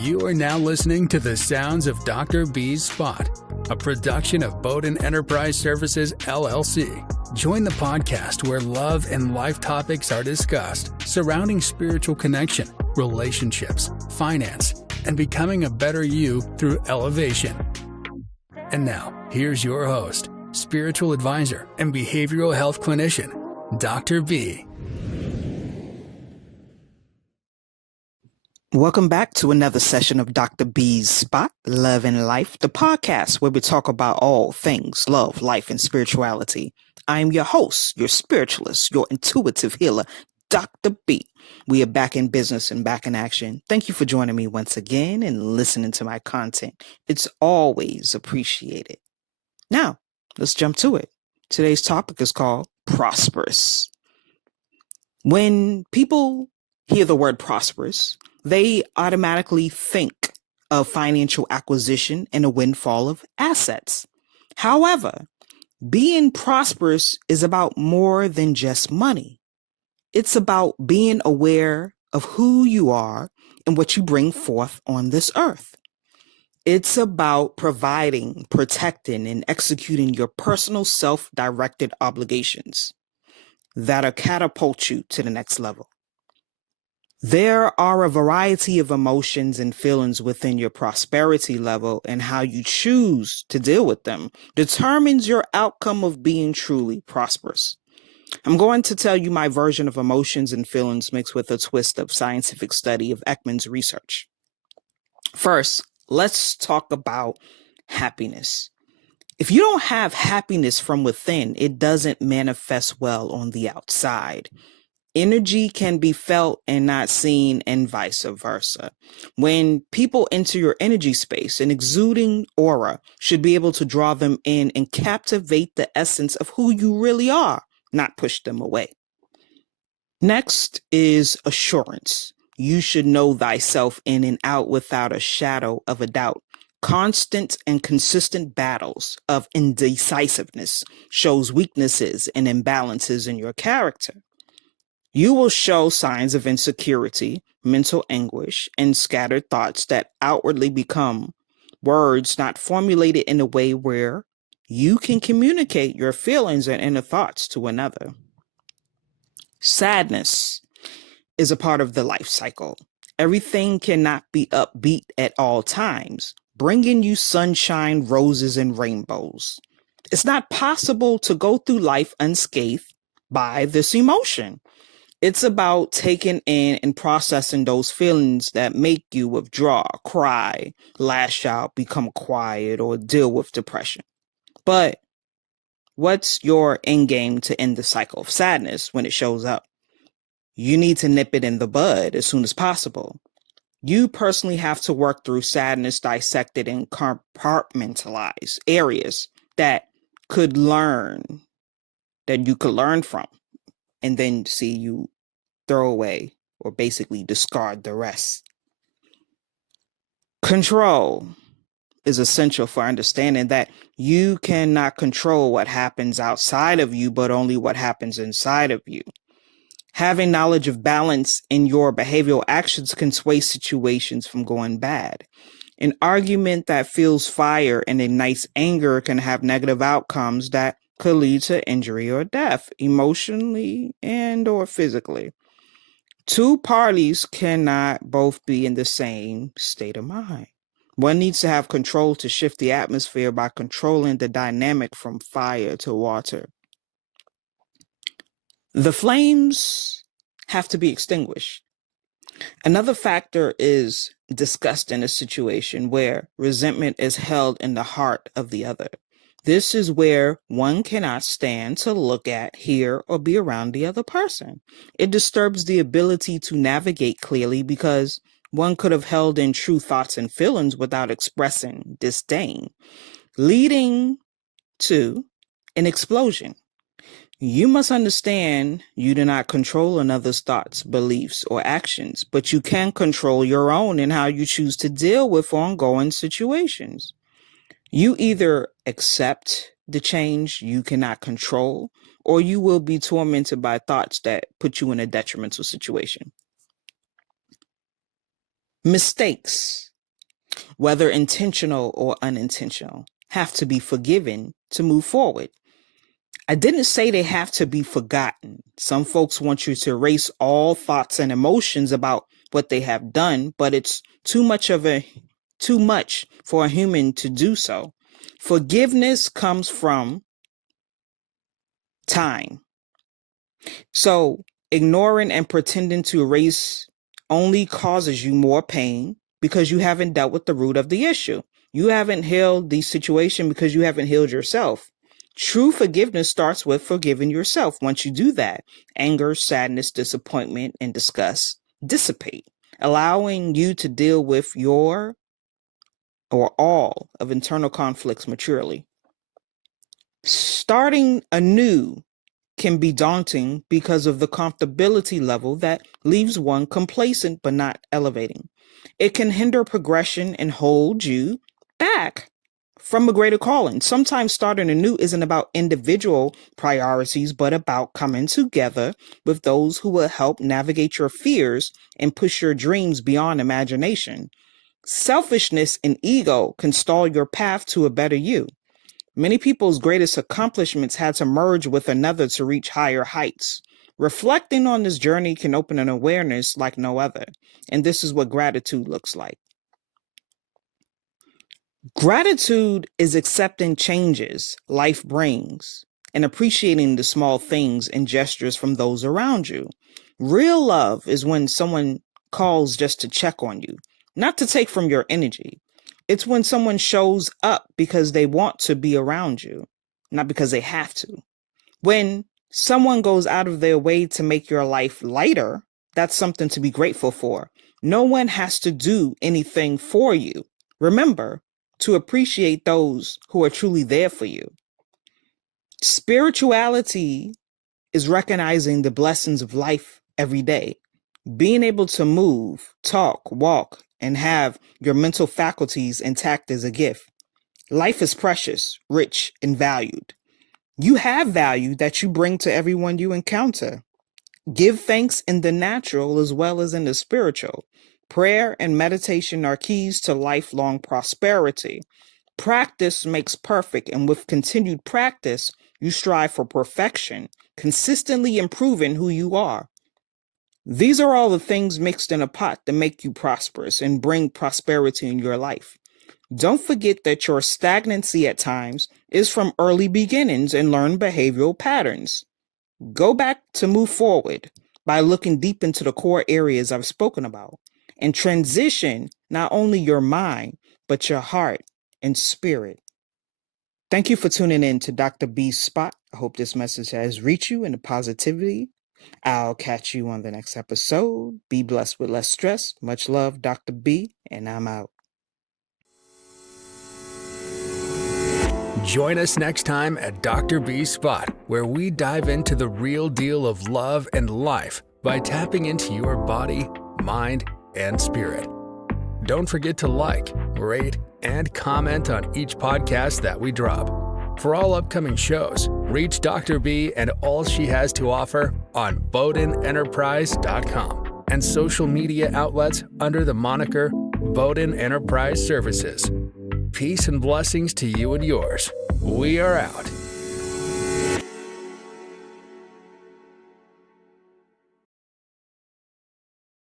You are now listening to the sounds of Dr. B's Spot, a production of Bowden Enterprise Services, LLC. Join the podcast where love and life topics are discussed surrounding spiritual connection, relationships, finance, and becoming a better you through elevation. And now, here's your host, spiritual advisor and behavioral health clinician, Dr. B. Welcome back to another session of Dr. B's Spot, Love and Life, the podcast where we talk about all things love, life, and spirituality. I am your host, your spiritualist, your intuitive healer, Dr. B. We are back in business and back in action. Thank you for joining me once again and listening to my content. It's always appreciated. Now, let's jump to it. Today's topic is called Prosperous. When people hear the word prosperous, they automatically think of financial acquisition and a windfall of assets. However, being prosperous is about more than just money. It's about being aware of who you are and what you bring forth on this earth. It's about providing, protecting, and executing your personal self-directed obligations that'll catapult you to the next level. There are a variety of emotions and feelings within your prosperity level, and how you choose to deal with them determines your outcome of being truly prosperous. I'm going to tell you my version of emotions and feelings mixed with a twist of scientific study of Eckman's research. First, let's talk about happiness. If you don't have happiness from within, it doesn't manifest well on the outside. Energy can be felt and not seen, and vice versa. When people enter your energy space, an exuding aura should be able to draw them in and captivate the essence of who you really are, not push them away. Next is assurance. You should know thyself in and out without a shadow of a doubt. Constant and consistent battles of indecisiveness shows weaknesses and imbalances in your character. You will show signs of insecurity, mental anguish, and scattered thoughts that outwardly become words not formulated in a way where you can communicate your feelings and inner thoughts to another. Sadness is a part of the life cycle. Everything cannot be upbeat at all times, bringing you sunshine, roses, and rainbows. It's not possible to go through life unscathed by this emotion. It's about taking in and processing those feelings that make you withdraw, cry, lash out, become quiet, or deal with depression. But what's your end game to end the cycle of sadness when it shows up? You need to nip it in the bud as soon as possible. You personally have to work through sadness, dissected and compartmentalized areas that you could learn from. And then you throw away or basically discard the rest. Control is essential for understanding that you cannot control what happens outside of you, but only what happens inside of you. Having knowledge of balance in your behavioral actions can sway situations from going bad. An argument that fuels fire and ignites anger can have negative outcomes that could lead to injury or death, emotionally and or physically. Two parties cannot both be in the same state of mind. One needs to have control to shift the atmosphere by controlling the dynamic from fire to water. The flames have to be extinguished. Another factor is disgust in a situation where resentment is held in the heart of the other. This is where one cannot stand to look at, hear, or be around the other person. It disturbs the ability to navigate clearly because one could have held in true thoughts and feelings without expressing disdain, leading to an explosion. You must understand you do not control another's thoughts, beliefs, or actions, but you can control your own and how you choose to deal with ongoing situations. You either accept the change you cannot control, or you will be tormented by thoughts that put you in a detrimental situation. Mistakes whether intentional or unintentional, have to be forgiven to move forward. I didn't say they have to be forgotten. Some folks want you to erase all thoughts and emotions about what they have done, but it's too much for a human to do so. Forgiveness comes from time. So ignoring and pretending to erase only causes you more pain because you haven't dealt with the root of the issue. You haven't healed the situation because you haven't healed yourself. True forgiveness starts with forgiving yourself. Once you do that, anger, sadness, disappointment, and disgust dissipate, allowing you to deal with your or all of internal conflicts maturely. Starting anew can be daunting because of the comfortability level that leaves one complacent but not elevating. It can hinder progression and hold you back from a greater calling. Sometimes starting anew isn't about individual priorities, but about coming together with those who will help navigate your fears and push your dreams beyond imagination. Selfishness and ego can stall your path to a better you. Many people's greatest accomplishments had to merge with another to reach higher heights. Reflecting on this journey can open an awareness like no other, and this is what gratitude looks like. Gratitude is accepting changes life brings and appreciating the small things and gestures from those around you. Real love is when someone calls just to check on you, not to take from your energy. It's when someone shows up because they want to be around you, not because they have to. When someone goes out of their way to make your life lighter, that's something to be grateful for. No one has to do anything for you. Remember to appreciate those who are truly there for you. Spirituality is recognizing the blessings of life every day. Being able to move, talk, walk, and have your mental faculties intact is a gift. Life is precious, rich, and valued. You have value that you bring to everyone you encounter. Give thanks in the natural as well as in the spiritual. Prayer and meditation are keys to lifelong prosperity. Practice makes perfect, and with continued practice, you strive for perfection, consistently improving who you are. These are all the things mixed in a pot that make you prosperous and bring prosperity in your life. Don't forget that your stagnancy at times is from early beginnings and learned behavioral patterns. Go back to move forward by looking deep into the core areas I've spoken about and transition not only your mind, but your heart and spirit. Thank you for tuning in to Dr. B's Spot. I hope this message has reached you in the positivity. I'll catch you on the next episode. Be blessed with less stress. Much love, Dr. B, and I'm out. Join us next time at Dr. B's Spot, where we dive into the real deal of love and life by tapping into your body, mind, and spirit. Don't forget to like, rate, and comment on each podcast that we drop. For all upcoming shows, reach Dr. B and all she has to offer on BowdenEnterprise.com and social media outlets under the moniker Bowden Enterprise Services. Peace and blessings to you and yours. We are out.